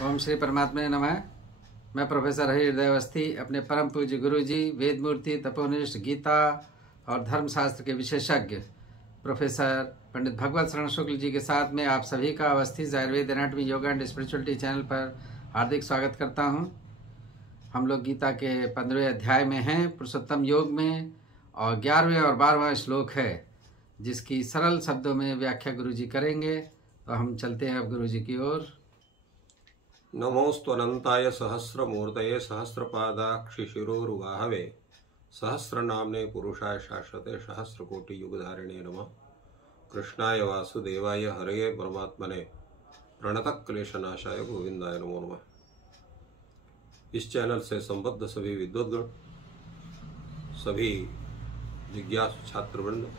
ओम श्री परमात्मा नमः। मैं प्रोफेसर हरि हृदय अवस्थी अपने परम पूज्य गुरु जी वेदमूर्ति तपोनिष्ठ गीता और धर्मशास्त्र के विशेषज्ञ प्रोफेसर पंडित भगवत शरण शुक्ल जी के साथ में आप सभी का Awasthi Ayurveda anatomy yoga and spirituality channel पर हार्दिक स्वागत करता हूं। हम लोग गीता के 15वें अध्याय में हैं, पुरुषोत्तम योग में, और 11वें और 12वां श्लोक है जिसकी सरल शब्दों में व्याख्या गुरु जी करेंगे। तो हम चलते हैं अब गुरु जी की ओर। नमोस्तनंताय सहस्रमूर्तये सहस्रपादाक्षिशिरोरुबाहवे सहस्रनाम्ने पुरुषाय शाश्वते सहस्रकोटियुगधारिणे नमः। कृष्णाय वासुदेवाय हरये परमात्मने प्रणतक्लेशनाशाय गोविंदाय नमो नमः। इस चैनल से संबद्ध सभी विद्वद्गण, सभी जिज्ञासु छात्रवृंद,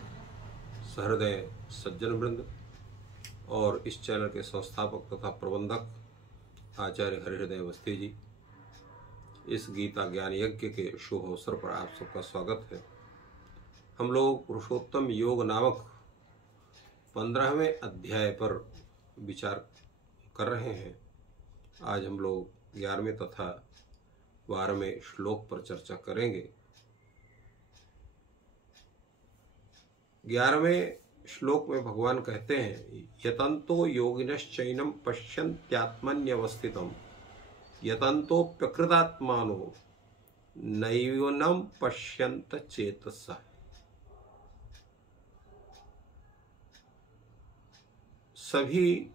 सहृदय सज्जन वृंद और इस चैनल के संस्थापक तथा प्रबंधक आचार्य हरिहृदय अवस्थी जी, इस गीता ज्ञान यज्ञ के शुभ अवसर पर आप सबका स्वागत है। हम लोग पुरुषोत्तम योग नामक 15वें अध्याय पर विचार कर रहे हैं। आज हम लोग 11वें तथा 12वें श्लोक पर चर्चा करेंगे। 11वें श्लोक में भगवान कहते हैं, यतंतो योगिनश्चैनं पश्यन्त्यात्मन्यवस्थितं यतन्तोऽप्यकृतात्मानो नैवनं पश्यन्त चेतसः। सभी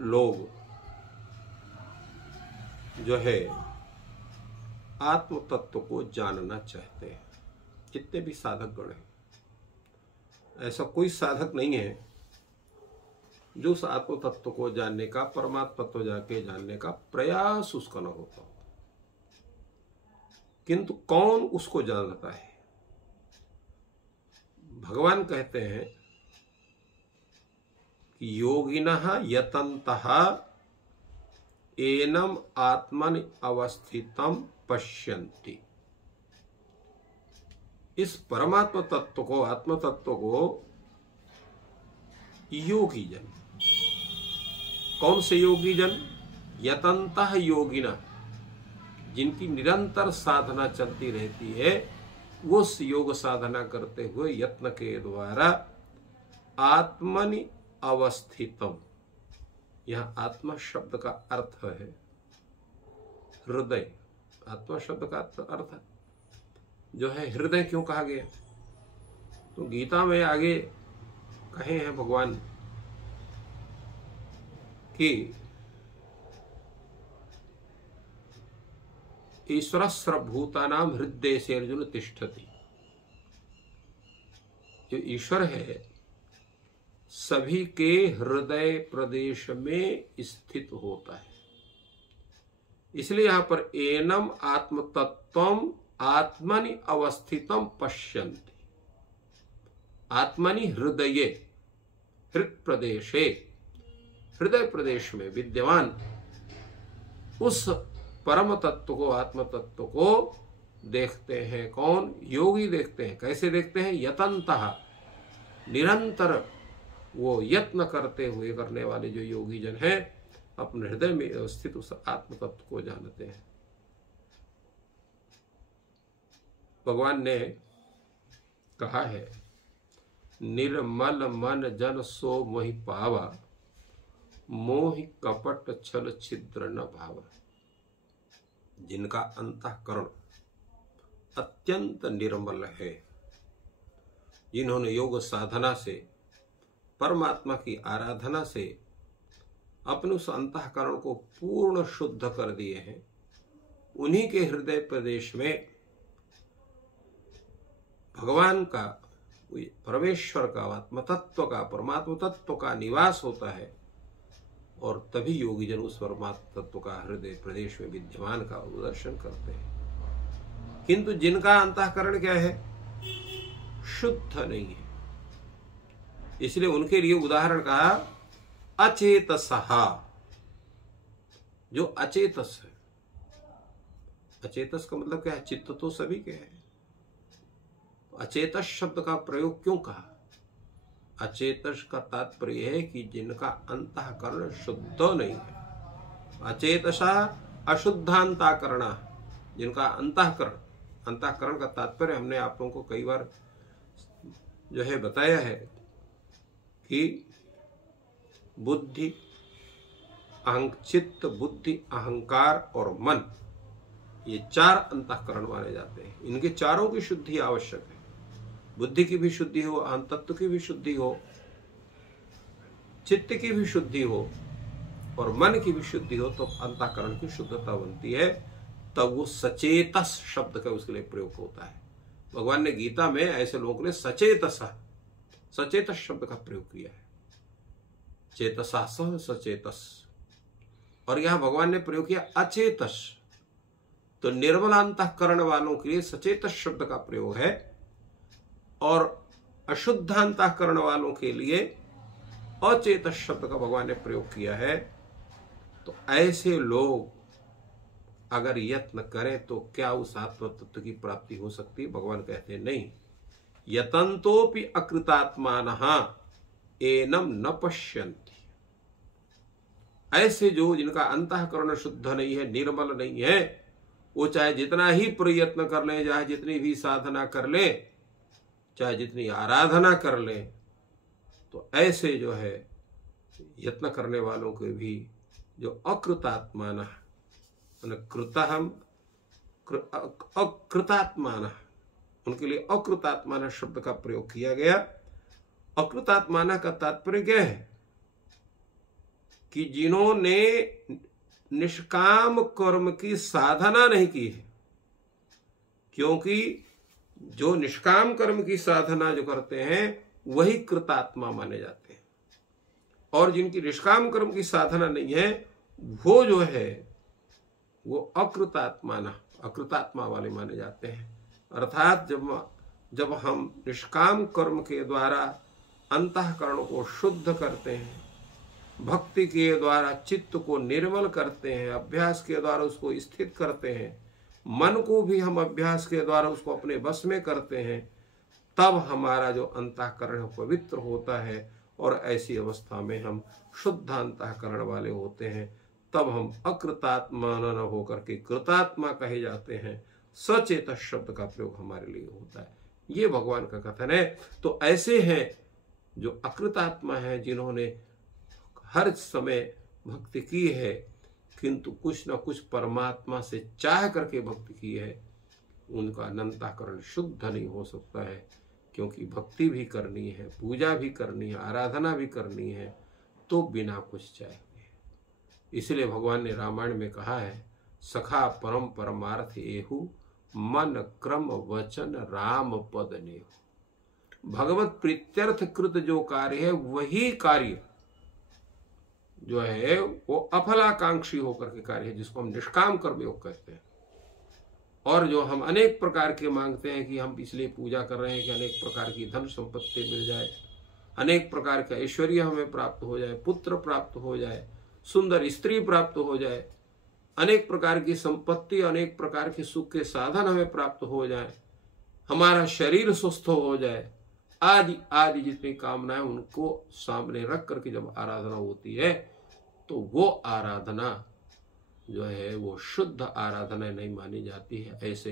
लोग जो है आत्म तत्व को जानना चाहते हैं। जितने भी साधक गण हैं, ऐसा कोई साधक नहीं है जो उस आत्म तत्व को जानने का, परमात्मा तत्व जाके जानने का प्रयास उसका न होता। किंतु कौन उसको जानता है? भगवान कहते हैं कि योगिनः यतन्तः एनम आत्मनि अवस्थितं पश्यन्ति। इस परमात्मा तत्व को, आत्म तत्व को योगी जन, कौन से योगी जन? यतन्तः योगिनः, जिनकी निरंतर साधना चलती रहती है, वो उस योग साधना करते हुए यत्न के द्वारा आत्मनि अवस्थितम। यह आत्मा शब्द का अर्थ है हृदय। आत्मा शब्द का अर्थ जो है हृदय। क्यों कहा गया? तो गीता में आगे कहे हैं भगवान कि ईश्वर सर्वभूतानां हृदयेषु अर्जुन तिष्ठति। जो ईश्वर है सभी के हृदय प्रदेश में स्थित होता है। इसलिए यहां पर एनम आत्म तत्वम आत्मनि अवस्थितम पश्यन्ति। आत्मनि हृदये, हृदय प्रदेशे, हृदय प्रदेश में विद्यमान उस परम तत्व को, आत्म तत्व को देखते हैं। कौन? योगी देखते हैं। कैसे देखते हैं? यतन्तः, निरंतर वो यत्न करते हुए, करने वाले जो योगी जन हैं, अपने हृदय में अवस्थित उस आत्म तत्व को जानते हैं। भगवान ने कहा है, निर्मल मन जन सो मोहि पावा, मोहि कपट छल छिद्र न भावा। जिनका अंतःकरण अत्यंत निर्मल है, जिन्होंने योग साधना से, परमात्मा की आराधना से अपने उस अंतःकरण को पूर्ण शुद्ध कर दिए हैं, उन्हीं के हृदय प्रदेश में भगवान का, परमेश्वर का, आत्म तत्व का, परमात्मा तत्व का निवास होता है। और तभी योगी जन उस परमात्मा तत्व का हृदय प्रदेश में विद्यमान का दर्शन करते हैं। किंतु जिनका अंतःकरण क्या है? शुद्ध नहीं है। इसलिए उनके लिए उदाहरण कहा अचेतसः। जो अचेतस है, अचेतस का मतलब क्या है? चित्त तो सभी के है। अचेतस शब्द का प्रयोग क्यों कहा? अचेतस का तात्पर्य है कि जिनका अंतःकरण शुद्ध नहीं है, अचेतसा अशुद्धांताकरण, जिनका अंतःकरण, अंतःकरण का तात्पर्य हमने आप लोगों को कई बार जो है बताया है कि बुद्धि, चित्त, बुद्धि, अहंकार और मन, ये 4 अंतःकरण माने जाते हैं। इनके चारों की शुद्धि आवश्यक है। बुद्धि की भी शुद्धि हो, अहंतत्व की भी शुद्धि हो, चित्त की भी शुद्धि हो और मन की भी शुद्धि हो, तो अंतःकरण की शुद्धता बनती है। तब वो सचेतस शब्द का उसके लिए प्रयोग होता है। भगवान ने गीता में ऐसे लोगों ने सचेतस शब्द का प्रयोग किया है, चेतसा सह सचेतस, और यहां भगवान ने प्रयोग किया अचेतस। तो निर्मल अंतःकरण वालों के लिए सचेतस शब्द का प्रयोग है और अशुद्ध अंतःकरण वालों के लिए अचेतस शब्द का भगवान ने प्रयोग किया है। तो ऐसे लोग अगर यत्न करें तो क्या उस आत्म तत्व की प्राप्ति हो सकती है? भगवान कहते हैं नहीं, यतन्तोपि अकृतात्मानः एनम न पश्यन्ति। ऐसे जो जिनका अंतःकरण शुद्ध नहीं है, निर्मल नहीं है, वो चाहे जितना ही प्रयत्न कर ले, चाहे जितनी भी साधना कर ले, चाहे जितनी आराधना कर ले, तो ऐसे जो है यत्न करने वालों के भी जो अकृतात्मान, अकृतात्मान, उनके लिए अकृतात्मान शब्द का प्रयोग किया गया। अकृतात्मान का तात्पर्य क्या है कि जिन्होंने निष्काम कर्म की साधना नहीं की है, क्योंकि जो निष्काम कर्म की साधना जो करते हैं वही कृतात्मा माने जाते हैं, और जिनकी निष्काम कर्म की साधना नहीं है वो जो है वो अकृतात्मा वाले माने जाते हैं। अर्थात जब हम निष्काम कर्म के द्वारा अंतःकरण को शुद्ध करते हैं, भक्ति के द्वारा चित्त को निर्मल करते हैं, अभ्यास के द्वारा उसको स्थित करते हैं, मन को भी हम अभ्यास के द्वारा उसको अपने बस में करते हैं, तब हमारा जो अंतःकरण पवित्र होता है और ऐसी अवस्था में हम शुद्ध अंतःकरण वाले होते हैं। तब हम अकृतात्मा न होकर के कृतात्मा कहे जाते हैं। सचेत शब्द का प्रयोग हमारे लिए होता है, ये भगवान का कथन है। तो ऐसे हैं जो अकृतात्मा है, जिन्होंने हर समय भक्ति की है किंतु कुछ न कुछ परमात्मा से चाह करके भक्ति की है, उनका अंतःकरण शुद्ध नहीं हो सकता है, क्योंकि भक्ति भी करनी है, पूजा भी करनी है, आराधना भी करनी है, तो बिना कुछ चाहे। इसलिए भगवान ने रामायण में कहा है, सखा परम परमार्थ एहु, मन क्रम वचन राम पद नेहु। भगवत प्रीत्यर्थ कृत जो कार्य है वही कार्य जो है वो अफलाकांक्षी होकर के कार्य है, जिसको हम निष्काम कर्मयोग कहते हैं। और जो हम अनेक प्रकार के मांगते हैं कि हम इसलिए पूजा कर रहे हैं कि अनेक प्रकार की धन संपत्ति मिल जाए, अनेक प्रकार का ऐश्वर्य हमें प्राप्त हो जाए, पुत्र प्राप्त हो जाए, सुंदर स्त्री प्राप्त हो जाए, अनेक प्रकार की संपत्ति, अनेक प्रकार के सुख के साधन हमें प्राप्त हो जाए, हमारा शरीर स्वस्थ हो जाए, आदि आदि जितनी कामनाएं, उनको सामने रख करके जब आराधना होती है तो वो आराधना जो है वो शुद्ध आराधना नहीं मानी जाती है। ऐसे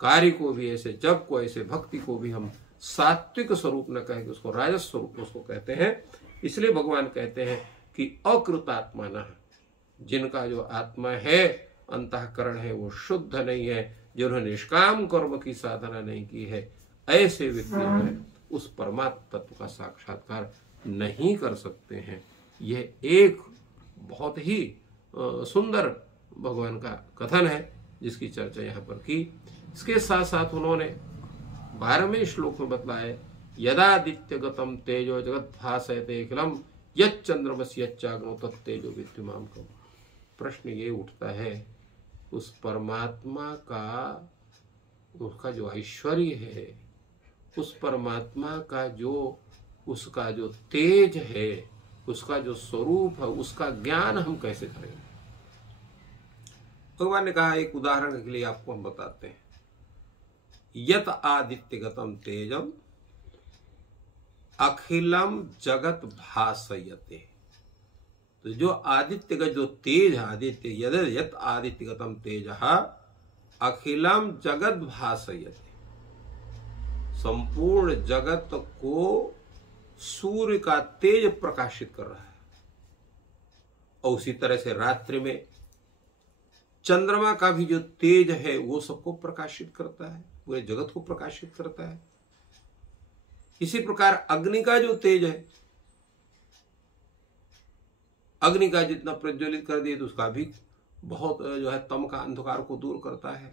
कार्य को भी, ऐसे जप को, ऐसे भक्ति को भी हम सात्विक स्वरूप न कहें, उसको राजस स्वरूप उसको कहते हैं। इसलिए भगवान कहते हैं कि अकृतात्मा, जिनका जो आत्मा है, अंतःकरण है, वो शुद्ध नहीं है, जिन्होंने निष्काम कर्म की साधना नहीं की है, ऐसे व्यक्ति में उस परमात्मा तत्व का साक्षात्कार नहीं कर सकते हैं। यह एक बहुत ही सुंदर भगवान का कथन है जिसकी चर्चा यहाँ पर की। इसके साथ साथ उन्होंने 12वें श्लोक में बतलाया, यदादित्य गतम तेजो जगत भासयते अखिलम यच्चंद्रमसि यच्चाग्नो तत्तेजो विद्युमाम कम। प्रश्न ये उठता है, उस परमात्मा का, उसका जो ऐश्वर्य है, उस परमात्मा का जो, उसका जो तेज है, उसका जो स्वरूप है, उसका ज्ञान हम कैसे करेंगे? भगवान ने कहा, एक उदाहरण के लिए आपको हम बताते हैं। यत आदित्य गतम तेजम अखिलम जगत भासयते। तो जो आदित्य का जो तेज है, आदित्य यद यत आदित्यगतम तेज अखिलम जगत भासयते, संपूर्ण जगत को सूर्य का तेज प्रकाशित कर रहा है। और उसी तरह से रात्रि में चंद्रमा का भी जो तेज है वो सबको प्रकाशित करता है, पूरे जगत को प्रकाशित करता है। इसी प्रकार अग्नि का जो तेज है, अग्नि का जितना प्रज्वलित कर दिए तो उसका भी बहुत जो है तम का अंधकार को दूर करता है।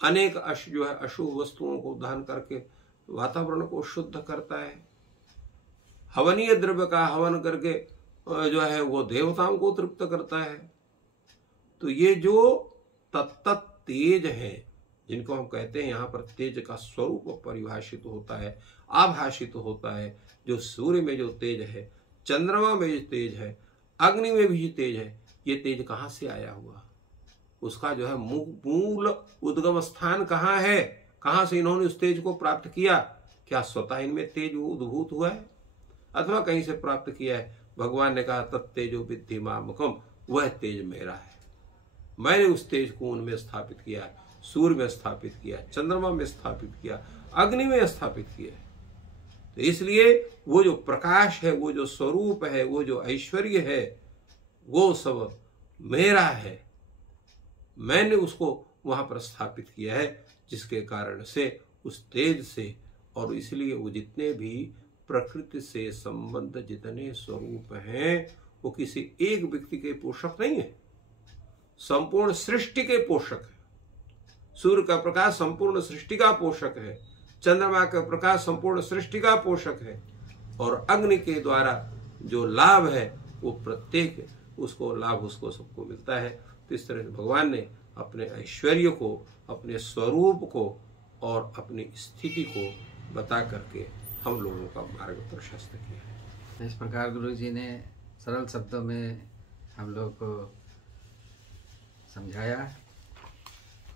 अनेक जो है अशुभ वस्तुओं को दहन करके वातावरण को शुद्ध करता है। हवनीय द्रव्य का हवन करके जो है वो देवताओं को तृप्त करता है। तो ये जो तत्त तेज है, जिनको हम कहते हैं यहाँ पर तेज का स्वरूप परिभाषित होता है, आभाषित होता है। जो सूर्य में जो तेज है, चंद्रमा में जो तेज है, अग्नि में भी जो तेज है, ये तेज कहाँ से आया हुआ, उसका जो है मूल उद्गम स्थान कहाँ है, कहाँ से इन्होंने उस तेज को प्राप्त किया? क्या स्वतः इनमें तेज उद्भूत हुआ है अथवा कहीं से प्राप्त किया है? भगवान ने कहा तत्तेजो विद्धि मामकम, वह तेज मेरा है, मैंने उस तेज को उनमें स्थापित किया, सूर्य में स्थापित किया, चंद्रमा में स्थापित किया, अग्नि में स्थापित किया है। तो इसलिए वो जो प्रकाश है, वो जो स्वरूप है, वो जो ऐश्वर्य है, वो सब मेरा है, मैंने उसको वहां पर स्थापित किया है, जिसके कारण से उस तेज से, और इसलिए वो जितने भी प्रकृति से संबंध जितने स्वरूप हैं वो किसी एक व्यक्ति के पोषक नहीं है, संपूर्ण सृष्टि के पोषक है। सूर्य का प्रकाश संपूर्ण सृष्टि का पोषक है, चंद्रमा का प्रकाश संपूर्ण सृष्टि का पोषक है, और अग्नि के द्वारा जो लाभ है वो प्रत्येक उसको लाभ उसको सबको मिलता है। तो इस तरह से भगवान ने अपने ऐश्वर्य को, अपने स्वरूप को और अपनी स्थिति को बता करके हम लोगों का मार्ग प्रशस्त किया है। इस प्रकार गुरु जी ने सरल शब्दों में हम लोग को समझाया,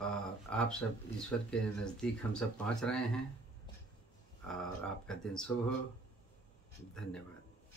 और आप सब ईश्वर के नज़दीक हम सब पहुंच रहे हैं, और आपका दिन शुभ हो। धन्यवाद।